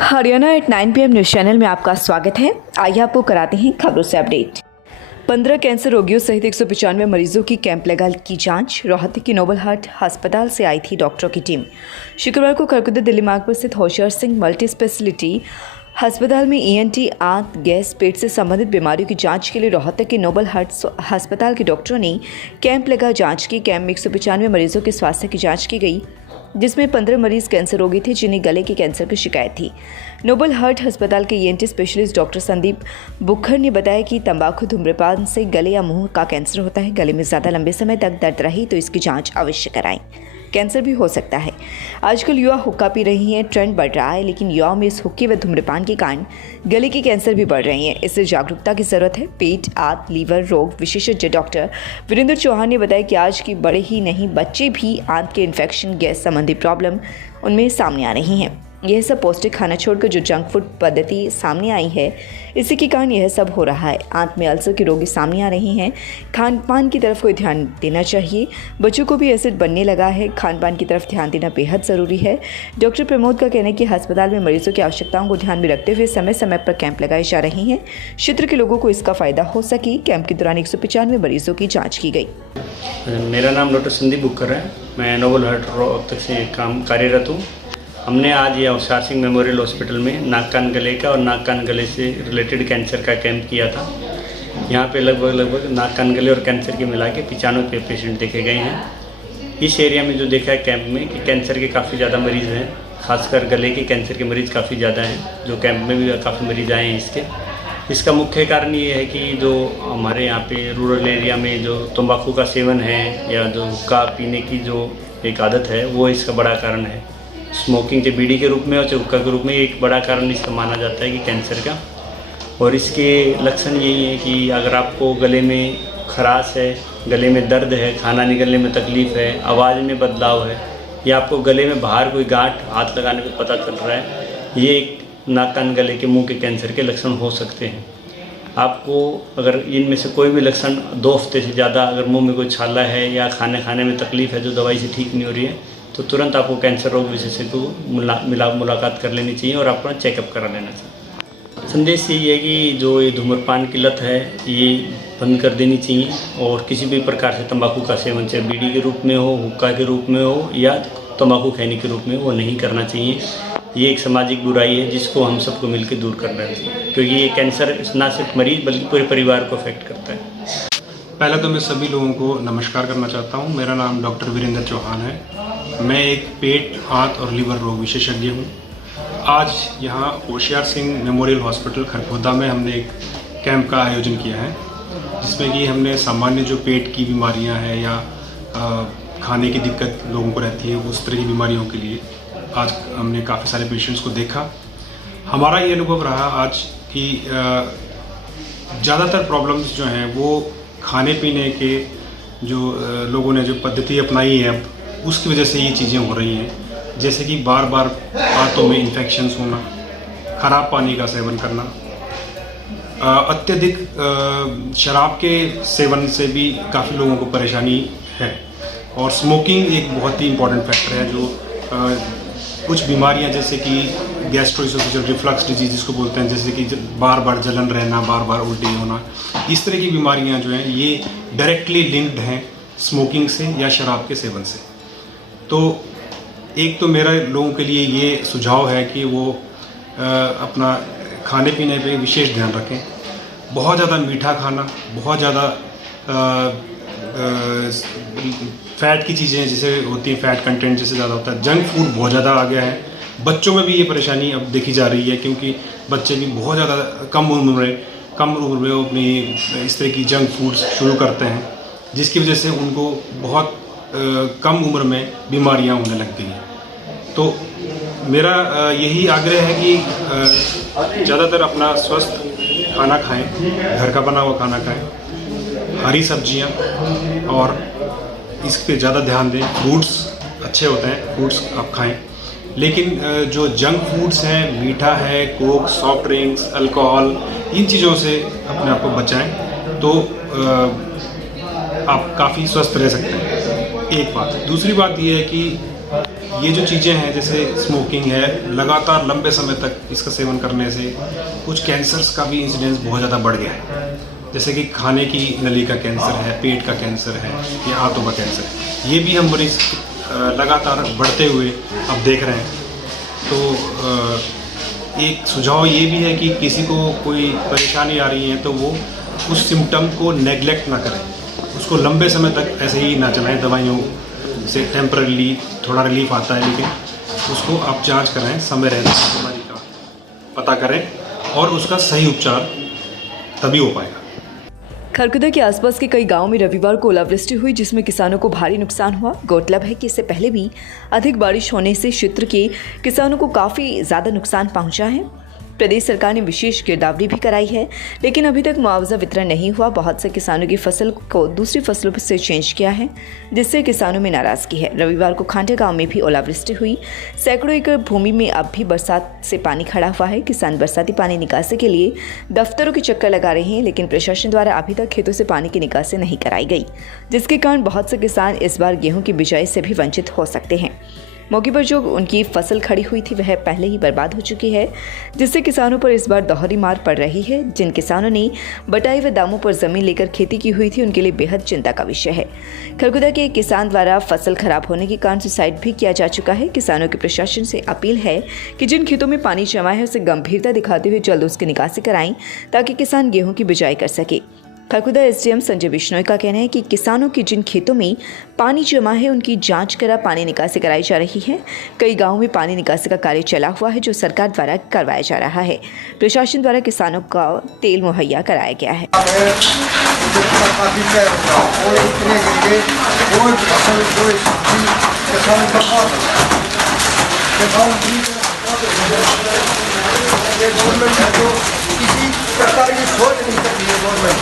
Haryana at 9 PM news channel में आपका स्वागत है। आइए आपको कराते हैं खबरों से अपडेट। 15 कैंसर रोगियों सहित 195 मरीजों की कैंप लगा की जांच। रोहतक की नोबल हार्ट अस्पताल से आई थी डॉक्टरों की टीम। शुक्रवार को करकुदा दिल्ली मार्ग पर स्थित होशियार सिंह मल्टी स्पेशलिटी अस्पताल में ENT, आंत, गैस, पेट से संबंधित बीमारियों की जांच के लिए रोहतक के नोबल हार्ट अस्पताल के डॉक्टरों ने कैंप लगा जांच की। कैंप में 195 मरीजों के स्वास्थ्य की जांच की गई, जिसमें 15 मरीज कैंसर रोगी थे जिन्हें गले के कैंसर की शिकायत थी। नोबल हार्ट अस्पताल के ENT स्पेशलिस्ट डॉक्टर संदीप बुखर ने बताया कि तंबाकू धूम्रपान से गले या मुंह का कैंसर होता है। गले में ज़्यादा लंबे समय तक दर्द रही तो इसकी जांच अवश्य कराएं, कैंसर भी हो सकता है। आजकल युवा हुक्का पी रही हैं, ट्रेंड बढ़ रहा है, लेकिन युवाओं में इस हुक्के व धूम्रपान के कारण गले के कैंसर भी बढ़ रही हैं। इससे जागरूकता की जरूरत है। पेट, आंत, लीवर रोग विशेषज्ञ डॉक्टर वीरेंद्र चौहान ने बताया कि आज की बड़े ही नहीं बच्चे भी आंत के इन्फेक्शन, गैस संबंधी प्रॉब्लम उनमें सामने आ रही हैं। यह सब पौष्टिक खाना छोड़कर जो जंक फूड पद्धति सामने आई है, इसी के कारण यह सब हो रहा है। आंत में अल्सर के रोगी सामने आ रहे हैं। खान पान की तरफ कोई ध्यान देना चाहिए। बच्चों को भी एसिड बनने लगा है। खान पान की तरफ ध्यान देना बेहद ज़रूरी है। डॉक्टर प्रमोद का कहना है कि अस्पताल में मरीजों की आवश्यकताओं को ध्यान में रखते हुए समय समय पर कैंप लगाए जा रहे हैं। क्षेत्र के लोगों को इसका फ़ायदा हो सके। कैंप के दौरान 195 मरीजों की जाँच की गई। मेरा नाम डॉक्टर संदीप बुखर है। मैं नोबल हार्ट रोहतक से कार्यरत हूँ। हमने आज ये होशियार सिंह मेमोरियल हॉस्पिटल में नाक कान गले का और नाक कान गले से रिलेटेड कैंसर का कैंप किया था। यहाँ पे लगभग नाक कान गले और कैंसर के मिला के 95 पेशेंट देखे गए हैं। इस एरिया में जो देखा है कैंप में कि कैंसर के काफ़ी ज़्यादा मरीज़ हैं, खासकर गले के कैंसर के मरीज़ काफ़ी ज़्यादा हैं, जो कैंप में भी काफ़ी मरीज़ आए हैं इसके। इसका मुख्य कारण ये है कि जो हमारे यहाँ पे रूरल एरिया में जो तंबाकू का सेवन है या जो हुक्का पीने की जो एक आदत है, वो इसका बड़ा कारण है। स्मोकिंग के बीड़ी के रूप में और हुक्का के रूप में एक बड़ा कारण इसका माना जाता है कि कैंसर का। और इसके लक्षण यही है कि अगर आपको गले में खराश है, गले में दर्द है, खाना निकलने में तकलीफ़ है, आवाज़ में बदलाव है, या आपको गले में बाहर कोई गांठ हाथ लगाने पे पता चल रहा है, ये एक नाक कान गले के मुंह के कैंसर के लक्षण हो सकते हैं। आपको अगर इनमें से कोई भी लक्षण 2 हफ्ते से ज़्यादा अगर मुंह में कोई छाला है या खाने में तकलीफ़ है जो दवाई से ठीक नहीं हो रही है, तो तुरंत आपको कैंसर रोग विशेषज्ञ को मुलाकात कर लेनी चाहिए और अपना चेकअप करा लेना चाहिए। संदेश यही है कि जो ये धूम्रपान की लत है ये बंद कर देनी चाहिए और किसी भी प्रकार से तंबाकू का सेवन, चाहे बीड़ी के रूप में हो, हुक्का के रूप में हो या तंबाकू खैनी के रूप में, वो नहीं करना चाहिए। ये एक सामाजिक बुराई है जिसको हम सबको मिलकर दूर करना चाहिए, क्योंकि ये कैंसर ना सिर्फ मरीज बल्कि पूरे परिवार को अफेक्ट करता है। पहले तो मैं सभी लोगों को नमस्कार करना चाहता हूं। मेरा नाम डॉक्टर वीरेंद्र चौहान है। मैं एक पेट, आंत और लीवर रोग विशेषज्ञ हूं। आज यहां होशियार सिंह मेमोरियल हॉस्पिटल खरगोदा में हमने एक कैंप का आयोजन किया है, जिसमें कि हमने सामान्य जो पेट की बीमारियां हैं या खाने की दिक्कत लोगों को रहती है, उस तरह की बीमारियों के लिए आज हमने काफ़ी सारे पेशेंट्स को देखा। हमारा ये अनुभव रहा आज कि ज़्यादातर प्रॉब्लम्स जो हैं वो खाने पीने के जो लोगों ने जो पद्धति अपनाई है उसकी वजह से ये चीज़ें हो रही हैं। जैसे कि बार बार हाथों में इन्फेक्शंस होना, ख़राब पानी का सेवन करना, अत्यधिक शराब के सेवन से भी काफ़ी लोगों को परेशानी है। और स्मोकिंग एक बहुत ही इम्पॉर्टेंट फैक्टर है जो कुछ बीमारियां जैसे कि गैस्ट्रोइसोफेजियल रिफ्लक्स डिजीज जिसको बोलते हैं, जैसे कि बार बार जलन रहना, बार बार उल्टी होना, इस तरह की बीमारियां जो हैं ये डायरेक्टली लिंक्ड हैं स्मोकिंग से या शराब के सेवन से। तो एक तो मेरा लोगों के लिए ये सुझाव है कि वो अपना खाने पीने पे विशेष ध्यान रखें। बहुत ज़्यादा मीठा खाना, बहुत ज़्यादा फैट की चीज़ें जैसे होती हैं, फैट कंटेंट जैसे ज़्यादा होता है, जंक फूड बहुत ज़्यादा आ गया है। बच्चों में भी ये परेशानी अब देखी जा रही है, क्योंकि बच्चे भी बहुत ज़्यादा कम उम्र में अपनी इस तरह की जंक फूड्स शुरू करते हैं, जिसकी वजह से उनको बहुत कम उम्र में बीमारियां होने लग गई हैं। तो मेरा यही आग्रह है कि ज़्यादातर अपना स्वस्थ खाना खाएं, घर का बना हुआ खाना खाएं, हरी सब्जियां, और इस पे ज़्यादा ध्यान दें। फ्रूट्स अच्छे होते हैं, फ्रूट्स आप खाएं। लेकिन जो जंक फूड्स हैं, मीठा है, कोक, सॉफ्ट ड्रिंक्स, अल्कोहल, इन चीज़ों से अपने आप को बचाएं, तो आप काफ़ी स्वस्थ रह सकते हैं। एक बात। दूसरी बात ये है कि ये जो चीज़ें हैं जैसे स्मोकिंग है, लगातार लंबे समय तक इसका सेवन करने से कुछ कैंसर्स का भी इंसिडेंस बहुत ज़्यादा बढ़ गया है। जैसे कि खाने की नली का कैंसर है, पेट का कैंसर है या आंतों का कैंसर है, ये भी हम मरीज लगातार बढ़ते हुए अब देख रहे हैं। तो एक सुझाव ये भी है कि किसी को कोई परेशानी आ रही है तो वो उस सिम्टम को नेगलेक्ट ना करें, उसको लंबे समय तक ऐसे ही ना चलाएं। दवाइयों से टेम्परली थोड़ा रिलीफ आता है, लेकिन उसको आप जांच कराएं, समय रहते बीमारी का पता करें और उसका सही उपचार तभी हो पाएगा। खरकुदा के आसपास के कई गांवों में रविवार को ओलावृष्टि हुई, जिसमें किसानों को भारी नुकसान हुआ। गौरतलब है कि इससे पहले भी अधिक बारिश होने से क्षेत्र के किसानों को काफ़ी ज़्यादा नुकसान पहुंचा है। प्रदेश सरकार ने विशेष गिरदावरी भी कराई है, लेकिन अभी तक मुआवजा वितरण नहीं हुआ। बहुत से किसानों की फसल को दूसरी फसलों से चेंज किया है, जिससे किसानों में नाराजगी है। रविवार को खांडा गांव में भी ओलावृष्टि हुई। सैकड़ों एकड़ भूमि में अब भी बरसात से पानी खड़ा हुआ है। किसान बरसाती पानी निकासी के लिए दफ्तरों के चक्कर लगा रहे हैं, लेकिन प्रशासन द्वारा अभी तक खेतों से पानी की निकासी नहीं कराई गई, जिसके कारण बहुत से किसान इस बार गेहूं की बिजाई से भी वंचित हो सकते हैं। मौके पर जो उनकी फसल खड़ी हुई थी वह पहले ही बर्बाद हो चुकी है, जिससे किसानों पर इस बार दोहरी मार पड़ रही है। जिन किसानों ने बटाई व दामों पर जमीन लेकर खेती की हुई थी, उनके लिए बेहद चिंता का विषय है। खरकुदा के एक किसान द्वारा फसल खराब होने के कारण सुसाइड भी किया जा चुका है। किसानों की प्रशासन से अपील है कि जिन खेतों में पानी जमा है उसे गंभीरता दिखाते हुए जल्द उसकी निकासी कराएं, ताकि किसान गेहूं की बिजाई कर सके। खरकुदा एसडीएम संजय बिश्नोई का कहना है कि किसानों की जिन खेतों में पानी जमा है उनकी जांच करा पानी निकासी कराई जा रही है। कई गांवों में पानी निकासी का कार्य चला हुआ है, जो सरकार द्वारा करवाया जा रहा है। प्रशासन द्वारा किसानों का तेल मुहैया कराया गया है। प्रकार की सोच नहीं सकती है गवर्नमेंट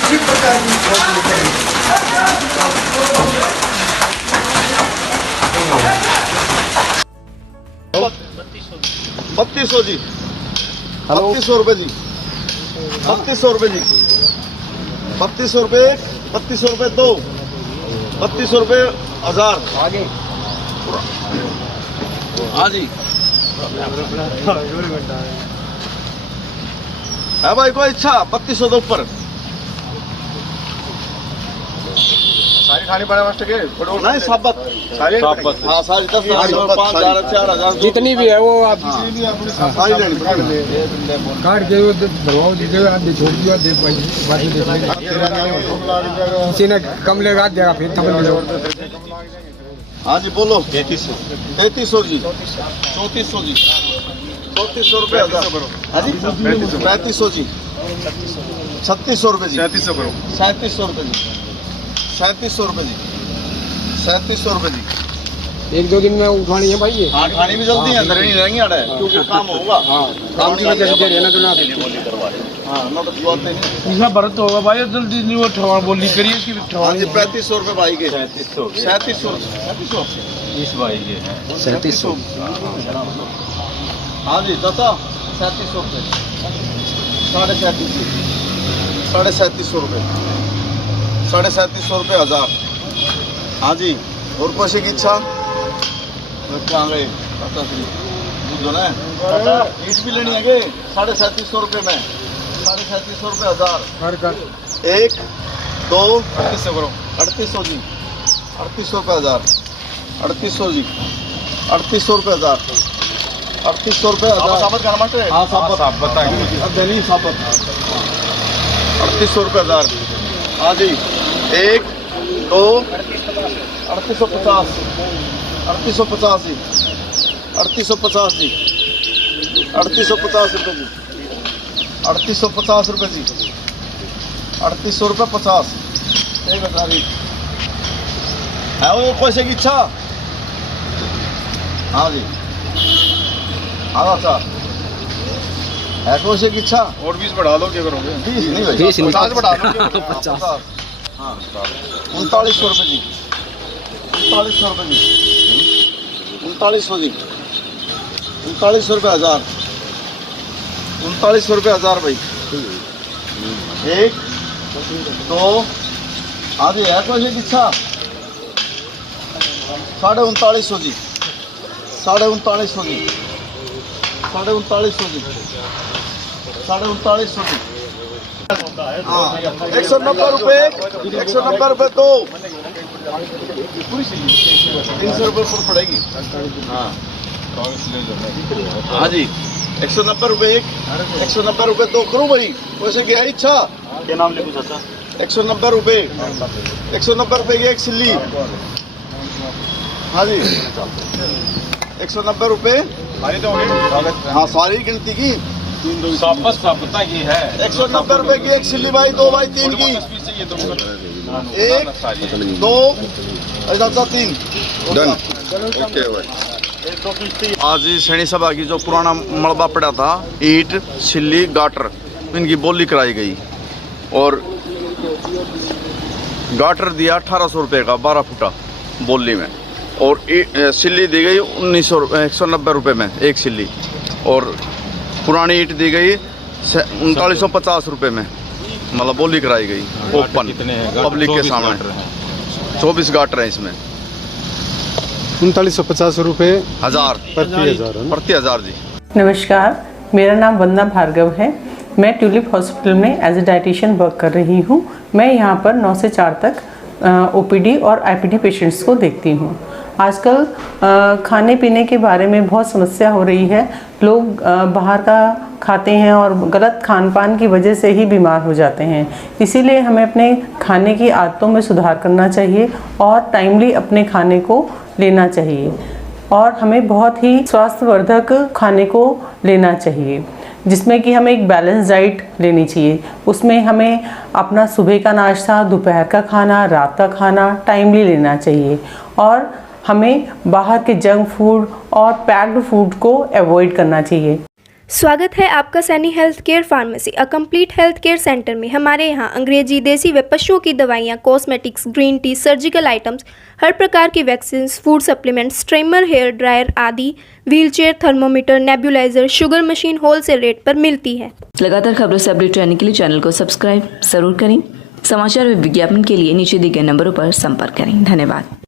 किसी प्रकार की सोच नहीं करेगी। 3200 जी, 3200 रुपये जी, 3200 रुपये जी, 3200 रुपये, 3200 रुपये दो, 3200 रुपये 1000 आगे। हाँ जी है भाई, कोई इच्छा 3200 दो ऊपर सारी खानी पड़ा मास्टर के नहीं साबत सारी हाँ सारी 10,000 5,000 4,000 जितनी भी है वो आप सारी लेनी पड़ेगी। काट के वो भरवाओ दीजिएगा, आप छोड़ दिया दे बाद में देख लेंगे। किसी ने कम लेगा देगा फिर तब। हाँ जी बोलो। 3300 जी, 3400 जी, 3400 रुपये 1000। हाँ जी 3500 जी, 3600 रुपये जी, 3700 रुपये जी, 3700 रुपये जी, 3700 रुपये जी। एक दो दिन में उठवानी है भाई ये। हाँ खानी भी जल्दी है, अंदर नहीं रहेंगे अड़े, क्योंकि काम होगा। हाँ काम की वजह से रहना तो ना हाँ ना तो जुआते नहीं। इसमें भरत होगा भाई, जल्दी नहीं वो ठवा बोली करिए कि हाँ जी 3500 रुपये भाई के, 3700 इस भाई के 3700। हाँ जी चाचा 3700 रुपये, 3750, 3750 रुपये, 3750 रुपये 1000। हाँ जी और पैसे की इच्छा कहाँ गए? दूध ना ईट भी लेनी है गे 3750 रुपये में, 3750 रुपये 1000। 1 2 3800 करो, 3800 जी, 3800 रुपये 1000, 3800 जी, 3800 रुपये 1000, 3800 रुपये 1000। साबत का नंबर है? हाँ साबत बताएंगे अब दिल्ली साबत 3800 रुपये 1000। हाँ जी 1 2 3850, 3850 जी, 3850 जी, 3850 रुपये जी, 3850 रुपये जी, 3800 रुपये 50। एक हजार है वो पैसे की इच्छा? हाँ जी हाँ अच्छा है पैसे की इच्छा? और 20 बढ़ा लो, क्या करोगे? 20 नहीं भाई, 50 बढ़ा लो। 50 हाँ 3900 रुपये जी, 3900 रुपये जी, 3900 जी, 3900 रुपये 1000, 3900 रुपये 1000 भाई। 1 2 हाँ जी है कोई की इच्छा? 3950 जी 3950 जी 3950 जी 3950 जी हाँ 190 रुपये 190 रुपये दो 300 रुपये पर पड़ेगी हाँ हाँ जी 190 रुपये एक 190 रुपये दो करूँ भाई वैसे क्या इच्छा क्या नाम लिखूँ चाचा 190 रुपये 190 रुपये की एक सिल्ली हाँ जी 190 रुपये हाँ सारी गिनती की पता ये है 190 रुपये की एक सिल्ली भाई दो भाई तीन की एक दो चाचा तीन डन ओके भाई। आज ही सैनी सभा की जो पुराना मलबा पड़ा था ईंट सिल्ली गाटर इनकी बोली कराई गई और गाटर दिया 1800 रुपये का 12 फुटा बोली में और सिल्ली दी गई 190 रुपये में एक सिल्ली और पुरानी ईंट दी गई 3950 रुपये में मतलब बोली कराई गई ओपन पब्लिक के सामने 24 गाटर हैं इसमें 3950 रुपये हजार प्रति हजार जी। नमस्कार, मेरा नाम वंदना भार्गव है। मैं ट्यूलिप हॉस्पिटल में एज ए डाइटिशियन वर्क कर रही हूँ। मैं यहाँ पर 9 से 4 तक ओपीडी और आईपीडी पेशेंट्स को देखती हूँ। आजकल खाने पीने के बारे में बहुत समस्या हो रही है। लोग बाहर का खाते हैं और गलत खान पान की वजह से ही बीमार हो जाते हैं। इसीलिए हमें अपने खाने की आदतों में सुधार करना चाहिए और टाइमली अपने खाने को लेना चाहिए और हमें बहुत ही स्वास्थ्यवर्धक खाने को लेना चाहिए जिसमें कि हमें एक बैलेंस डाइट लेनी चाहिए। उसमें हमें अपना सुबह का नाश्ता, दोपहर का खाना, रात का खाना टाइमली लेना चाहिए और हमें बाहर के जंक फूड और पैक्ड फूड को अवॉइड करना चाहिए। स्वागत है आपका Saini health care pharmacy, a complete health care centre में। हमारे यहाँ अंग्रेजी, देसी व पशुओं की दवाइयाँ, cosmetics, green tea, surgical items, हर प्रकार की vaccine, food supplements, trimmer, hair dryer आदि, wheelchair, thermometer, nebuliser, sugar machine wholesale rate पर मिलती है। लगातार खबरों से अपडेट रहने के लिए चैनल को सब्सक्राइब जरूर करें। समाचार व विज्ञापन के लिए नीचे दिए गए नंबरों पर संपर्क करें। धन्यवाद।